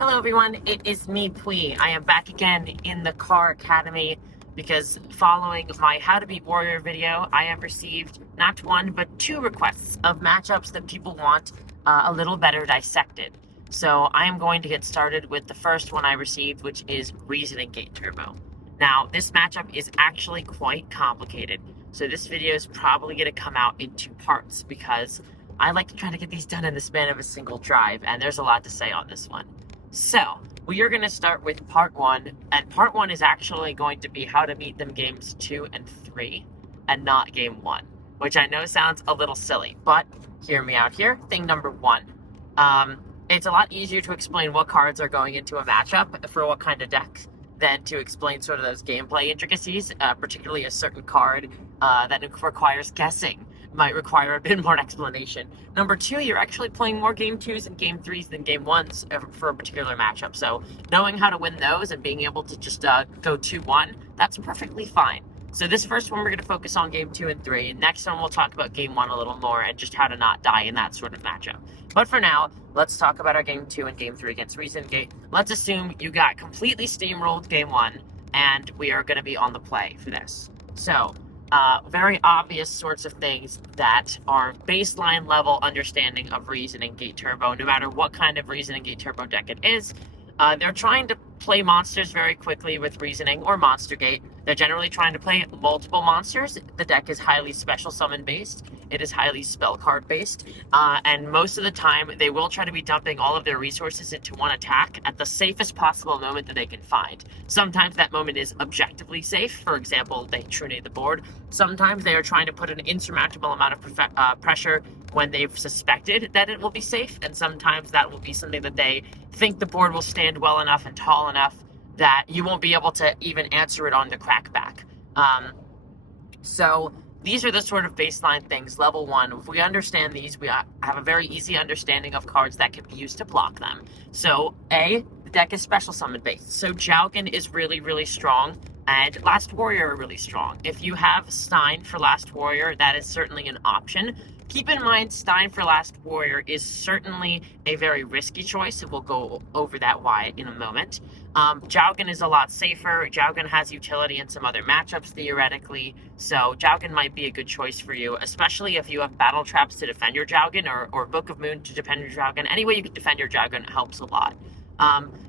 Hello everyone, it is me, Pui. I am back again in the Car Academy because following my How to Beat Warrior video, I have received not one, but two requests of matchups that people want a little better dissected. So I am going to get started with the first one I received, which is Reasoning Gate Turbo. Now, this matchup is actually quite complicated, so this video is probably going to come out in two parts because I like to try to get these done in the span of a single drive, and there's a lot to say on this one. So, we are going to start with part one, and part one is actually going to be how to beat them games 2 and 3, and not game 1, which I know sounds a little silly, but hear me out here. Thing number one, it's a lot easier to explain what cards are going into a matchup for what kind of deck than to explain sort of those gameplay intricacies, particularly a certain card that requires guessing might require a bit more explanation. Number two, you're actually playing more game 2s and game 3s than game 1s for a particular matchup. So knowing how to win those and being able to just go 2-1, that's perfectly fine. So this first one, we're going to focus on game 2 and 3. Next one, we'll talk about game 1 a little more and just how to not die in that sort of matchup. But for now, let's talk about our game 2 and game 3 against Reason Gate. Let's assume you got completely steamrolled game 1, and we are going to be on the play for this. So, very obvious sorts of things that are baseline level understanding of Reasoning Gate Turbo, no matter what kind of Reasoning Gate Turbo deck it is. They're trying to play monsters very quickly with Reasoning or Monster Gate. They're generally trying to play multiple monsters. The deck is highly special summon based. It is highly spell card based. And most of the time, they will try to be dumping all of their resources into one attack at the safest possible moment that they can find. Sometimes that moment is objectively safe. For example, they trunate the board. Sometimes they are trying to put an insurmountable amount of pressure when they've suspected that it will be safe. And sometimes that will be something that they think the board will stand well enough and tall enough that you won't be able to even answer it on the crackback. So these are the sort of baseline things. Level 1, if we understand these, we have a very easy understanding of cards that can be used to block them. So the deck is special summon based. So Jowgen is really, really strong, and Last Warrior are really strong. If you have Stein for Last Warrior, that is certainly an option. Keep in mind, Stein for Last Warrior is certainly a very risky choice, and we'll go over that why in a moment. Jowgen is a lot safer. Jowgen has utility in some other matchups, theoretically, so Jowgen might be a good choice for you, especially if you have Battle Traps to defend your Jowgen, or Book of Moon to defend your Jowgen. Any way you can defend your Jowgen helps a lot.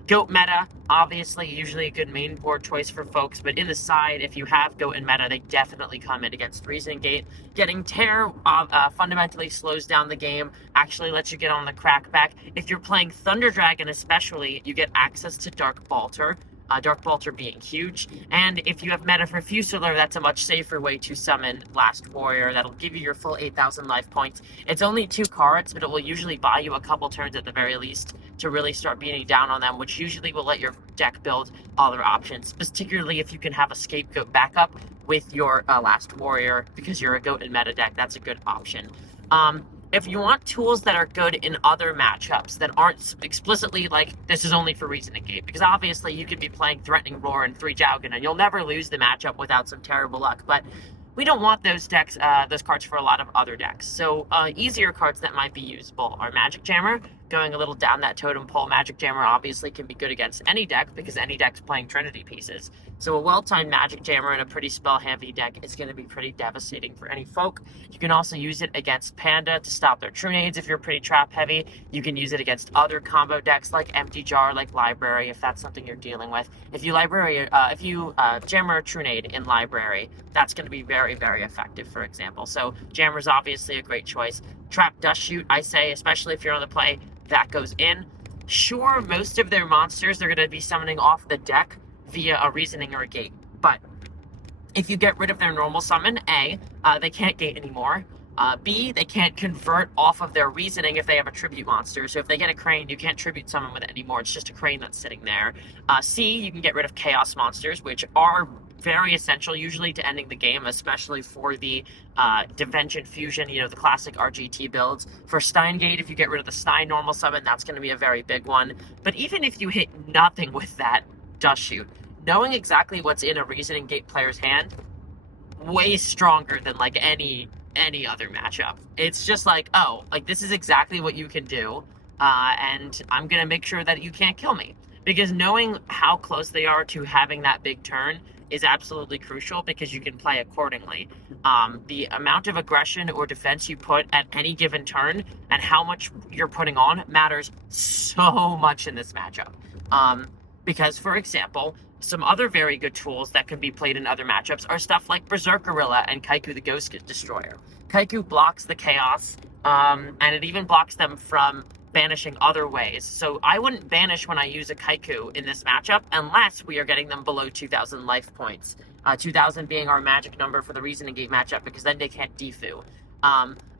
Goat meta, obviously, usually a good main board choice for folks, but in the side, if you have Goat and meta, they definitely come in against Reasoning Gate. Getting Tear fundamentally slows down the game, actually lets you get on the crackback. If you're playing Thunder Dragon especially, you get access to Dark Bolter. Dark Bolter being huge, and if you have meta for Fusilier, that's a much safer way to summon Last Warrior. That'll give you your full 8,000 life points. It's only 2 cards, but it will usually buy you a couple turns at the very least to really start beating down on them, which usually will let your deck build other options, particularly if you can have a Scapegoat backup with your Last Warrior, because you're a Goat and meta deck. That's a good option. If you want tools that are good in other matchups that aren't explicitly like, this is only for Reasoning Gate, because obviously you could be playing Threatening Roar and 3 Jowgen, and you'll never lose the matchup without some terrible luck, but we don't want those decks, those cards for a lot of other decks. So easier cards that might be usable are Magic Jammer. Going a little down that totem pole, Magic Jammer obviously can be good against any deck because any deck's playing Trinity pieces. So a well-timed Magic Jammer in a pretty spell-heavy deck is going to be pretty devastating for any folk. You can also use it against Panda to stop their Trunades if you're pretty trap-heavy. You can use it against other combo decks like Empty Jar, like Library, if that's something you're dealing with. If you Jammer Trunade in Library, that's going to be very, very effective, for example. So Jammer's obviously a great choice. Trap Dust Shoot, I say, especially if you're on the play, that goes in. Sure, most of their monsters they're going to be summoning off the deck via a Reasoning or a Gate, but if you get rid of their normal summon, they can't Gate anymore. B, they can't convert off of their Reasoning if they have a Tribute monster. So if they get a Crane, you can't Tribute summon with it anymore. It's just a Crane that's sitting there. C, you can get rid of Chaos monsters, which are very essential usually to ending the game, especially for the Dimension Fusion, the classic RGT builds. For Steingate, if you get rid of the Stein normal summon, that's going to be a very big one. But even if you hit nothing with that Dust Shoot, knowing exactly what's in a Reasoning Gate player's hand, way stronger than like any other matchup. It's just like, oh, like this is exactly what you can do. and I'm going to make sure that you can't kill me. Because knowing how close they are to having that big turn is absolutely crucial, because you can play accordingly. The amount of aggression or defense you put at any given turn and how much you're putting on matters so much in this matchup. Because, for example, some other very good tools that can be played in other matchups are stuff like Berserk Gorilla and Kaiku the Ghost Destroyer. Kaiku blocks the chaos, and it even blocks them from banishing other ways. So I wouldn't banish when I use a Kaiku in this matchup unless we are getting them below 2,000 life points. 2,000 being our magic number for the Reasoning Gate matchup, because then they can't defu.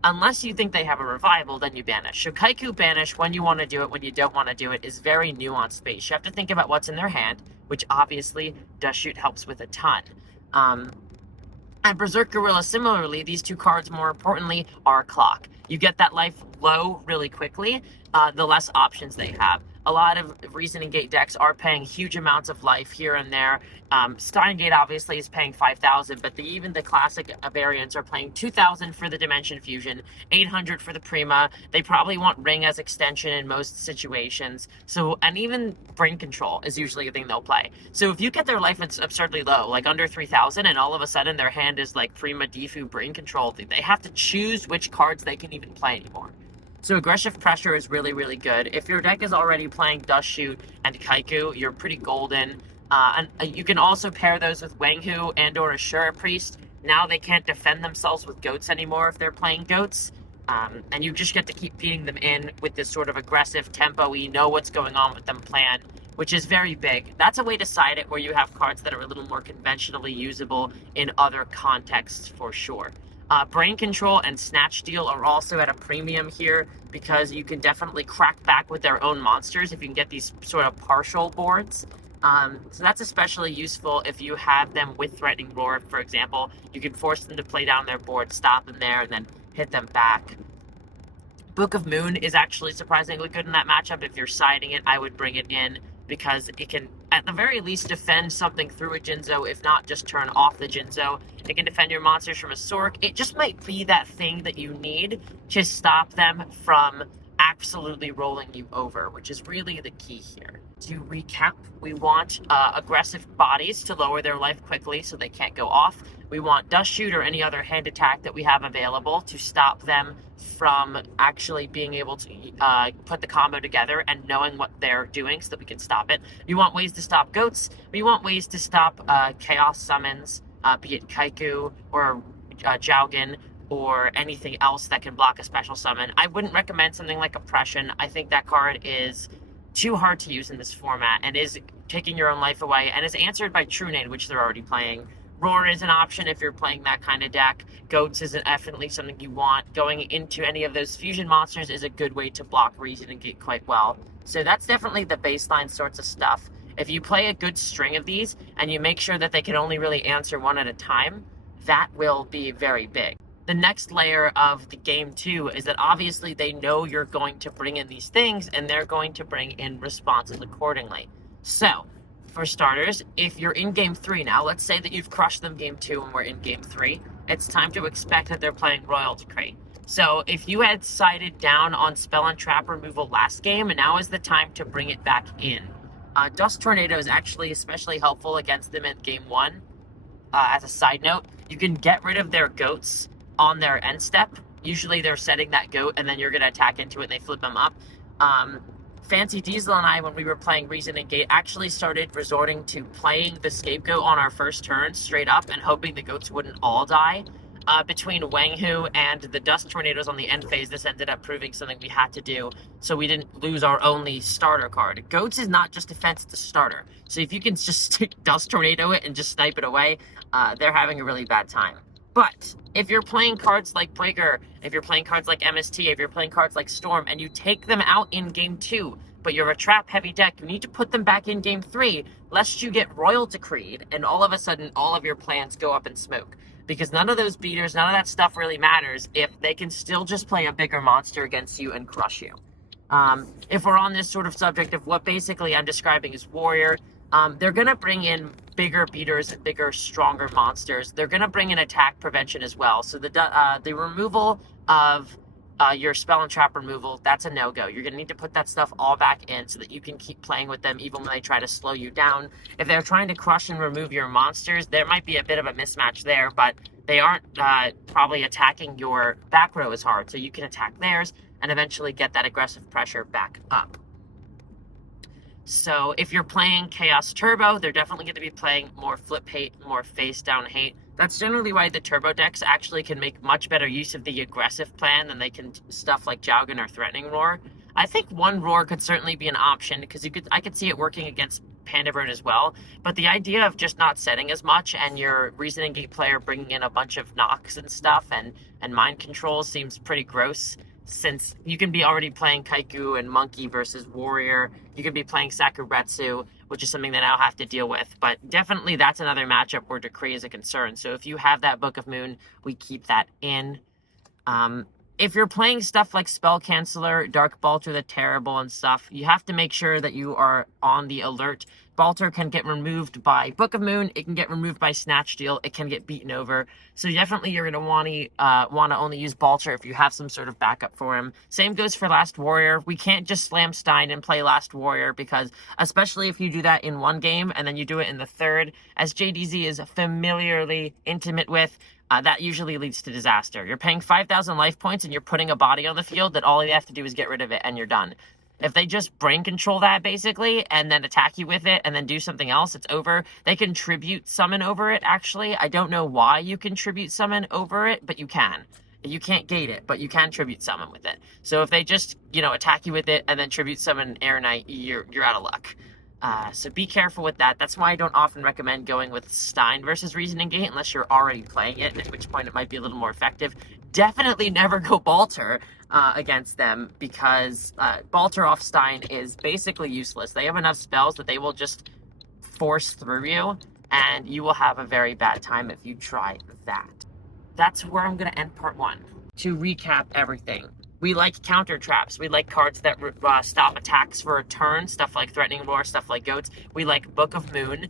Unless you think they have a revival, then you banish. So Kaiku banish when you want to do it, when you don't want to do it, is very nuanced space. You have to think about what's in their hand, which obviously Dust Shoot helps with a ton. And Berserk Gorilla, similarly, these two cards, more importantly, are clock. You get that life low really quickly, the less options they have. A lot of Reasoning Gate decks are paying huge amounts of life here and there. Steingate obviously is paying 5,000, but even the classic variants are playing 2,000 for the Dimension Fusion, 800 for the Prima. They probably want Ring as extension in most situations. So, and even Brain Control is usually a thing they'll play. So if you get their life absurdly low, like under 3,000, and all of a sudden their hand is like Prima, Defu, Brain Control, they have to choose which cards they can even play anymore. So aggressive pressure is really, really good. If your deck is already playing Dust Shoot and Kaiku, you're pretty golden. And you can also pair those with Wanghu and or Ashura Priest. Now they can't defend themselves with goats anymore if they're playing goats. And you just get to keep feeding them in with this sort of aggressive tempo-y, know what's going on with them plan, which is very big. That's a way to side it where you have cards that are a little more conventionally usable in other contexts for sure. Brain Control and Snatch Steal are also at a premium here, because you can definitely crack back with their own monsters if you can get these sort of partial boards. So that's especially useful if you have them with Threatening Roar, for example. You can force them to play down their board, stop them there, and then hit them back. Book of Moon is actually surprisingly good in that matchup. If you're siding it, I would bring it in, because it can, at the very least, defend something through a Jinzo, if not just turn off the Jinzo. It can defend your monsters from a Sork. It just might be that thing that you need to stop them from absolutely rolling you over, which is really the key here. To recap, we want aggressive bodies to lower their life quickly so they can't go off. We want Dust Shoot or any other hand attack that we have available to stop them from actually being able to put the combo together and knowing what they're doing so that we can stop it. We want ways to stop goats. We want ways to stop chaos summons, be it Kaiku or Jougin or anything else that can block a special summon. I wouldn't recommend something like Oppression. I think that card is too hard to use in this format and is taking your own life away, and is answered by True Nade, which they're already playing. Roar is an option if you're playing that kind of deck. Goats is definitely something you want. Going into any of those fusion monsters is a good way to block Reasoning Gate quite well. So that's definitely the baseline sorts of stuff. If you play a good string of these and you make sure that they can only really answer one at a time, that will be very big. The next layer of the game too is that obviously they know you're going to bring in these things, and they're going to bring in responses accordingly. So, for starters, if you're in game 3 now, let's say that you've crushed them game 2 and we're in game 3, it's time to expect that they're playing Royal Decree. So if you had sided down on Spell and Trap removal last game, now is the time to bring it back in. Dust Tornado is actually especially helpful against them in game 1. As a side note, you can get rid of their goats on their end step. Usually they're setting that goat and then you're going to attack into it and they flip them up. Fancy Diesel and I, when we were playing Reasoning Gate, actually started resorting to playing the scapegoat on our first turn straight up and hoping the goats wouldn't all die. Between Wanghu and the Dust Tornadoes on the end phase, this ended up proving something we had to do, so we didn't lose our only starter card. Goats is not just defense, it's a starter. So if you can just stick Dust Tornado it and just snipe it away, they're having a really bad time. But if you're playing cards like Breaker, if you're playing cards like MST, if you're playing cards like Storm, and you take them out in game 2, but you're a trap-heavy deck, you need to put them back in game 3, lest you get Royal Decreed, and all of a sudden all of your plans go up in smoke. Because none of those beaters, none of that stuff really matters if they can still just play a bigger monster against you and crush you. If we're on this sort of subject of what basically I'm describing as Warrior, they're going to bring in bigger beaters and bigger, stronger monsters. They're going to bring in attack prevention as well. So the removal of your spell and trap removal, that's a no-go. You're going to need to put that stuff all back in so that you can keep playing with them even when they try to slow you down. If they're trying to crush and remove your monsters, there might be a bit of a mismatch there, but they aren't probably attacking your back row as hard, so you can attack theirs and eventually get that aggressive pressure back up. So if you're playing Chaos Turbo, they're definitely going to be playing more flip hate, more face down hate. That's generally why the turbo decks actually can make much better use of the aggressive plan than they can stuff like Jowgen or Threatening Roar. I think one Roar could certainly be an option because I could see it working against Panda Bird as well. But the idea of just not setting as much and your Reasoning Gate player bringing in a bunch of knocks and stuff and mind control seems pretty gross, since you can be already playing Kaiku and Monkey versus Warrior. You could be playing Sakuretsu, which is something that I'll have to deal with. But definitely that's another matchup where Decree is a concern. So if you have that Book of Moon, we keep that in. If you're playing stuff like Spell Canceller, Dark Balter the Terrible and stuff, you have to make sure that you are on the alert. Balter can get removed by Book of Moon, it can get removed by Snatch Steal, it can get beaten over. So definitely you're going to want to only use Balter if you have some sort of backup for him. Same goes for Last Warrior. We can't just slam Stein and play Last Warrior because, especially if you do that in one game and then you do it in the third, as JDZ is familiarly intimate with, that usually leads to disaster. You're paying 5,000 life points and you're putting a body on the field that all you have to do is get rid of it and you're done. If they just brain control that, basically, and then attack you with it and then do something else, it's over. They can tribute summon over it, actually. I don't know why you can tribute summon over it, but you can. You can't gate it, but you can tribute summon with it. So if they just, attack you with it and then tribute summon Air Knight, you're out of luck. So be careful with that. That's why I don't often recommend going with Stein versus Reasoning Gate unless you're already playing it, at which point it might be a little more effective. Definitely never go Balter against them because Balter off Stein is basically useless. They have enough spells that they will just force through you, and you will have a very bad time if you try that. That's where I'm going to end part 1. To recap everything. We like counter traps. We like cards that stop attacks for a turn, stuff like Threatening Roar, stuff like Goats. We like Book of Moon.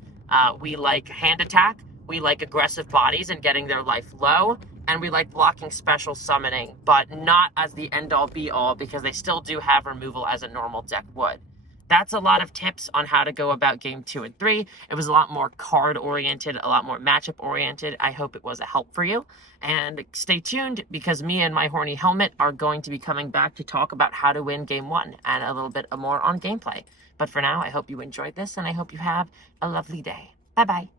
We like hand attack. We like aggressive bodies and getting their life low. And we like blocking special summoning, but not as the end-all be-all because they still do have removal as a normal deck would. That's a lot of tips on how to go about game 2 and 3. It was a lot more card-oriented, a lot more matchup-oriented. I hope it was a help for you. And stay tuned because me and my horny helmet are going to be coming back to talk about how to win game 1 and a little bit more on gameplay. But for now, I hope you enjoyed this and I hope you have a lovely day. Bye-bye.